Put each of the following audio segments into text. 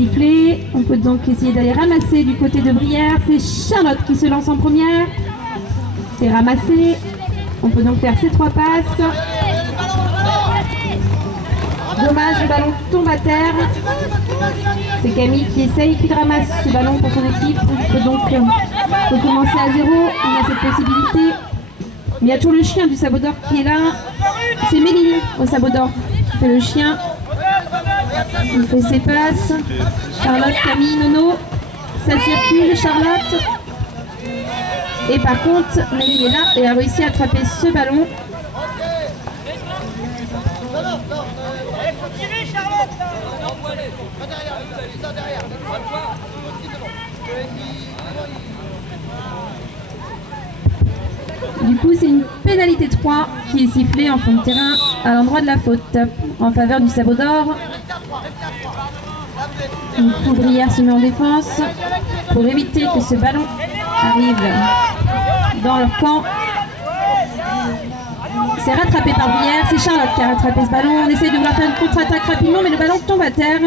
sifflé. On peut donc essayer d'aller ramasser du côté de Brière. C'est Charlotte qui se lance en première. C'est ramassé. On peut donc faire ces 3 passes. Dommage, le ballon tombe à terre. C'est Camille qui essaye, qui ramasse ce ballon pour son équipe. On peut donc recommencer à 0. On a cette possibilité. Mais il y a toujours le chien du sabot d'or qui est là. C'est Méline au sabot d'or qui fait le chien. Il fait ses passes. Charlotte, Camille, Nono. Ça circule, Charlotte. Et par contre, Méline est là et a réussi à attraper ce ballon. Du coup, c'est une pénalité 3 qui est sifflée en fond de terrain à l'endroit de la faute en faveur du sabot d'or. Du coup, Brière se met en défense pour éviter que ce ballon arrive dans leur camp. C'est rattrapé par Brière, c'est Charlotte qui a rattrapé ce ballon. On essaye de vouloir faire une contre-attaque rapidement, mais le ballon tombe à terre.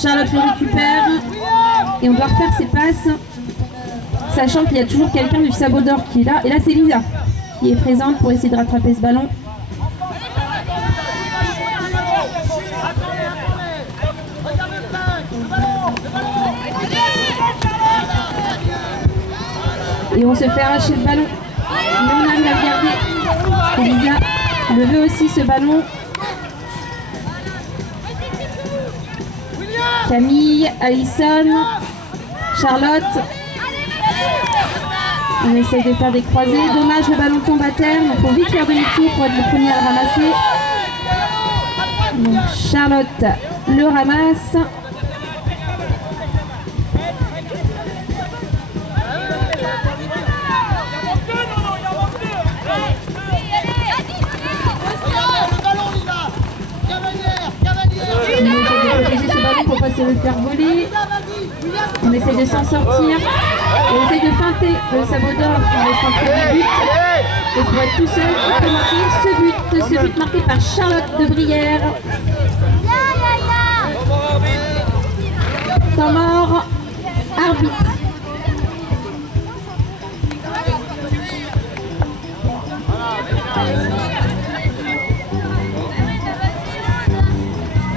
Charlotte le récupère et on doit refaire ses passes, sachant qu'il y a toujours quelqu'un du sabot d'or qui est là. Et là, c'est Lisa qui est présente pour essayer de rattraper ce ballon. Et on se fait arracher le ballon. Mais on arrive à le garder. Et Lisa le veut aussi, ce ballon. Camille, Alison, Charlotte. On essaye de faire des croisés. Dommage, le ballon tombe à terre. Il faut vite faire demi-tour pour être le premier à le ramasser. Donc Charlotte le ramasse. Pour pas se le faire voler. On essaye de s'en sortir. On essaye de feinter le sabot d'or en restant près du but. Et pour être tout seul, il peut marquer ce but marqué par Charlotte de Brière. Temps mort, arbitre.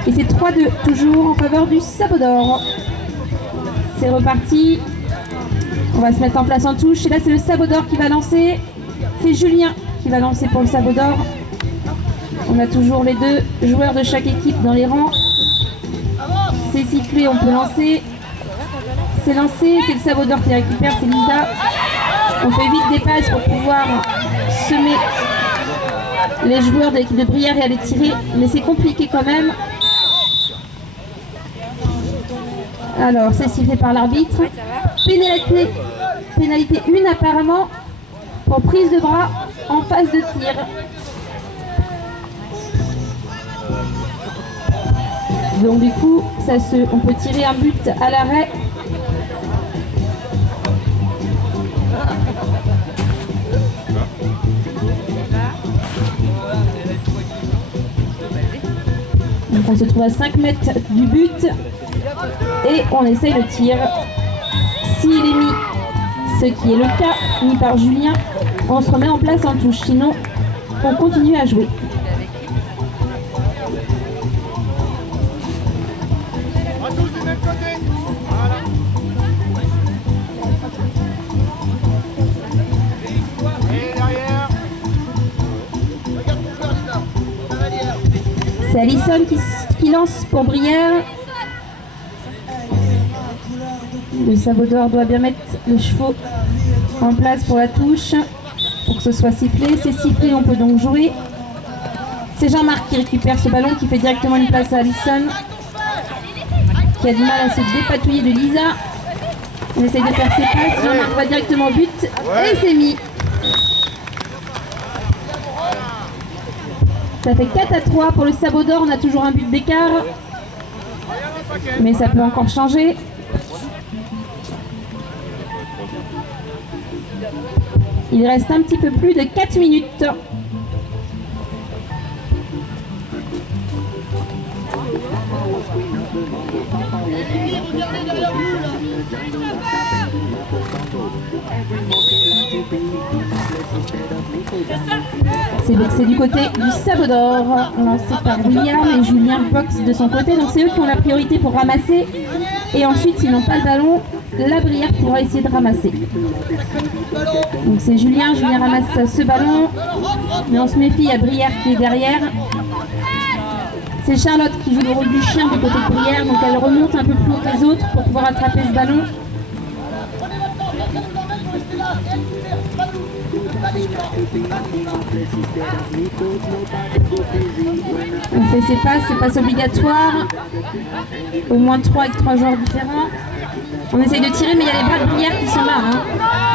Et c'est 3-2, toujours en faveur du sabot d'or. C'est reparti. On va se mettre en place en touche. Et là, c'est le sabot d'or qui va lancer. C'est Julien qui va lancer pour le sabot d'or. On a toujours les 2 joueurs de chaque équipe dans les rangs. C'est sifflé, on peut lancer. C'est lancé, c'est le sabot d'or qui récupère, c'est Lisa. On fait vite des passes pour pouvoir semer les joueurs de l'équipe de Brière et aller tirer. Mais c'est compliqué quand même. Alors, c'est sifflé par l'arbitre. Pénalité 1 apparemment pour prise de bras en phase de tir. Donc du coup, on peut tirer un but à l'arrêt. Donc on se trouve à 5 mètres du but. Et on essaye le tir. S'il est mis, ce qui est le cas, mis par Julien, on se remet en place en touche. Sinon, on continue à jouer. C'est Alison qui lance pour Brière. Le sabot d'or doit bien mettre les chevaux en place pour la touche, pour que ce soit sifflé. C'est sifflé, on peut donc jouer. C'est Jean-Marc qui récupère ce ballon, qui fait directement une passe à Alison, qui a du mal à se dépatouiller de Lisa. On essaye de faire ses passes. Jean-Marc va directement au but et c'est mis. Ça fait 4-3 pour le sabot d'or. On a toujours un but d'écart, mais ça peut encore changer. Il reste un petit peu plus de 4 minutes. C'est du côté du sabot d'or, lancé par William et Julien boxe de son côté. Donc c'est eux qui ont la priorité pour ramasser. Et ensuite, s'ils n'ont pas le ballon, la Brière pourra essayer de ramasser. Donc c'est Julien ramasse ce ballon. Mais on se méfie, il y a Brière qui est derrière. C'est Charlotte qui joue le rôle du chien du côté de Brière. Donc elle remonte un peu plus haut que les autres pour pouvoir attraper ce ballon. On fait ses passes obligatoires. Au moins 3 avec 3 joueurs différents. On essaye de tirer, mais il y a les bras de Brière qui sont là. Hein.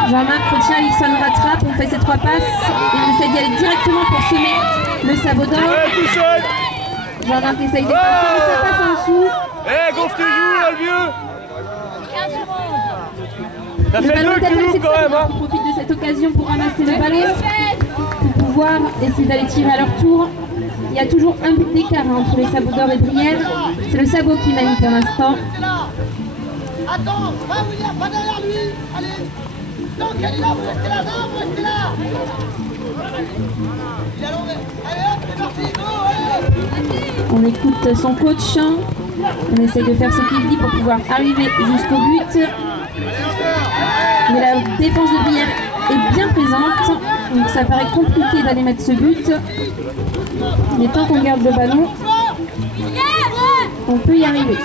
Jean-Marc retient, Ixon rattrape, on fait ses 3 passes. Et on essaye d'y aller directement pour semer le sabot d'or. Jean-Marc essaye de passer, mais ça passe en dessous. Gonfle tes joues là, le vieux. T'as fait 2 kilos quand même, hein. On profite de cette occasion pour ramasser le ballon, pour pouvoir essayer d'aller tirer à leur tour. Il y a toujours un but d'écart entre les sabots d'or et Brière. C'est le sabot qui mène pour l'instant. Attends, va William, va derrière lui. Allez, tant qu'elle est là, vous restez là, non, vous restez là. Il est à l'envers. Allez hop, c'est parti, go, allez. On écoute son coach. On essaye de faire ce qu'il dit pour pouvoir arriver jusqu'au but. Mais la défense de Brière est bien présente, donc ça paraît compliqué d'aller mettre ce but. Mais tant qu'on garde le ballon, on peut y arriver.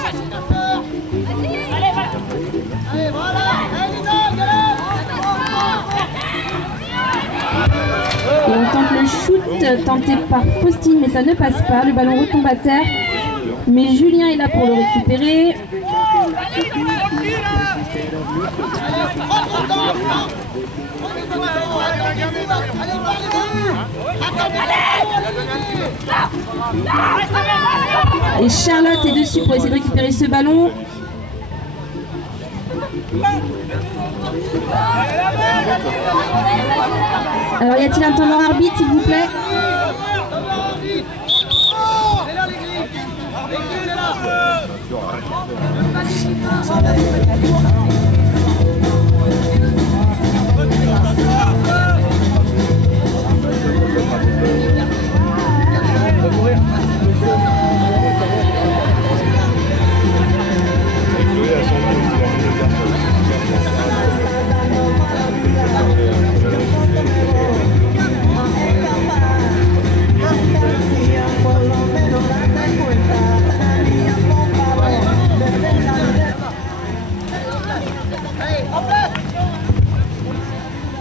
Et on tente le shoot tenté par Faustine, mais ça ne passe pas. Le ballon retombe à terre. Mais Julien est là pour le récupérer. Et Charlotte est dessus pour essayer de récupérer ce ballon. Alors y a-t-il un temps mort arbitre s'il vous plaît?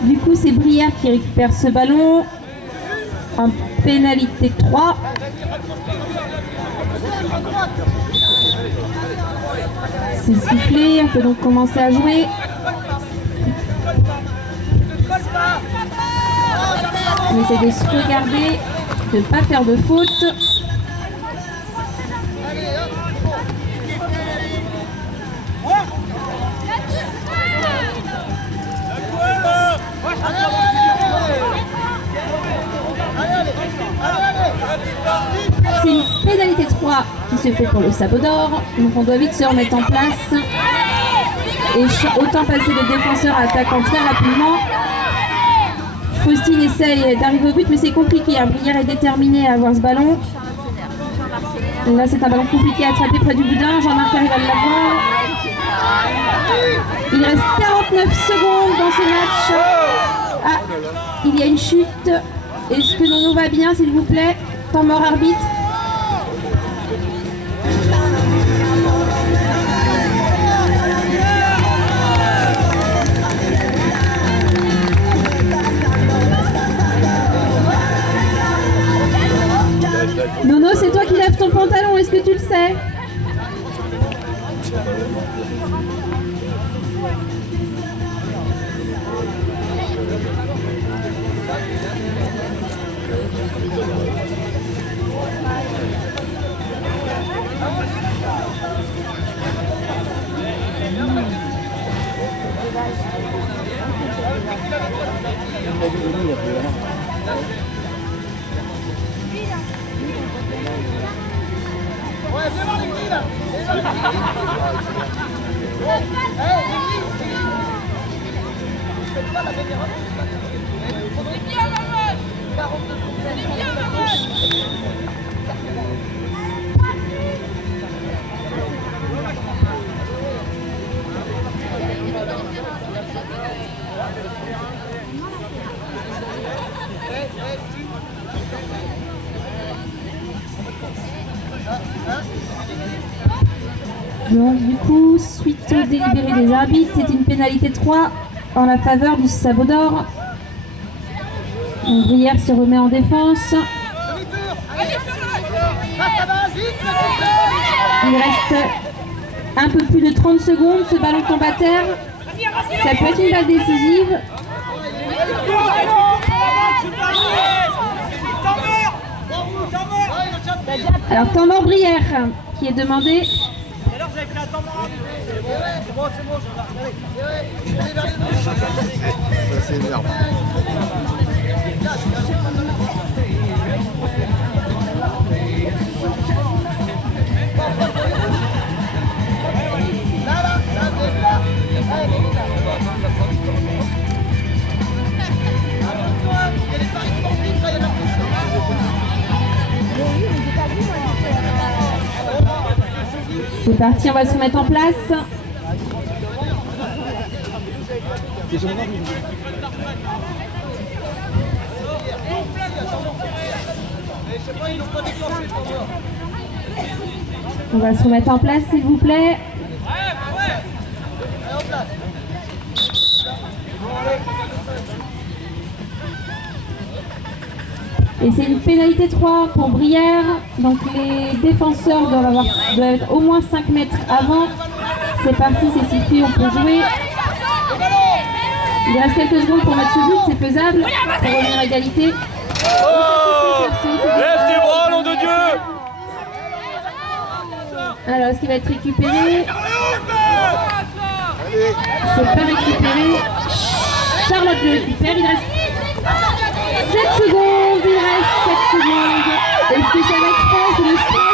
Du coup, c'est Brière qui récupère ce ballon en pénalité 3. C'est sifflé, on peut donc commencer à jouer. On essaie de se regarder, de ne pas faire de faute. C'est une pénalité 3 qui se fait pour le sabot d'or, donc on doit vite se remettre en place et autant passer le défenseur à attaquant très rapidement. Faustine essaye d'arriver au but mais c'est compliqué, Brière est déterminé à avoir ce ballon. Là c'est un ballon compliqué à attraper près du boudin, Jean-Marc arrive à l'avoir. Il reste 49 secondes dans ce match. Ah, il y a une chute. Est-ce que Nono va bien s'il vous plaît? Temps mort arbitre. Nono, c'est toi qui lèves ton pantalon, est-ce que tu le sais? Ouais, viens voir les grilles là. Donc du coup, suite au délibéré des arbitres, c'est une pénalité 3 en la faveur du Sabot d'Or. Donc Brière se remet en défense. Il reste un peu plus de 30 secondes, ce ballon tombe à terre. Ça peut être une balle décisive. Alors temps mort Brière qui est demandé. C'est énorme. C'est parti, on va se remettre en place. On va se remettre en place, s'il vous plaît. Et c'est une pénalité 3 pour Brière. Donc les défenseurs doivent être au moins 5 mètres avant. C'est parti, c'est sifflé, on peut jouer. Il reste quelques secondes pour mettre ce but, c'est faisable. Pour revenir à égalité. Oh, lève tes bras, nom de Dieu. Alors, est-ce qu'il va être récupéré? C'est pas récupéré. Charlotte le récupère, il reste 7 secondes, il reste 7 secondes. Est-ce que ça va être fait?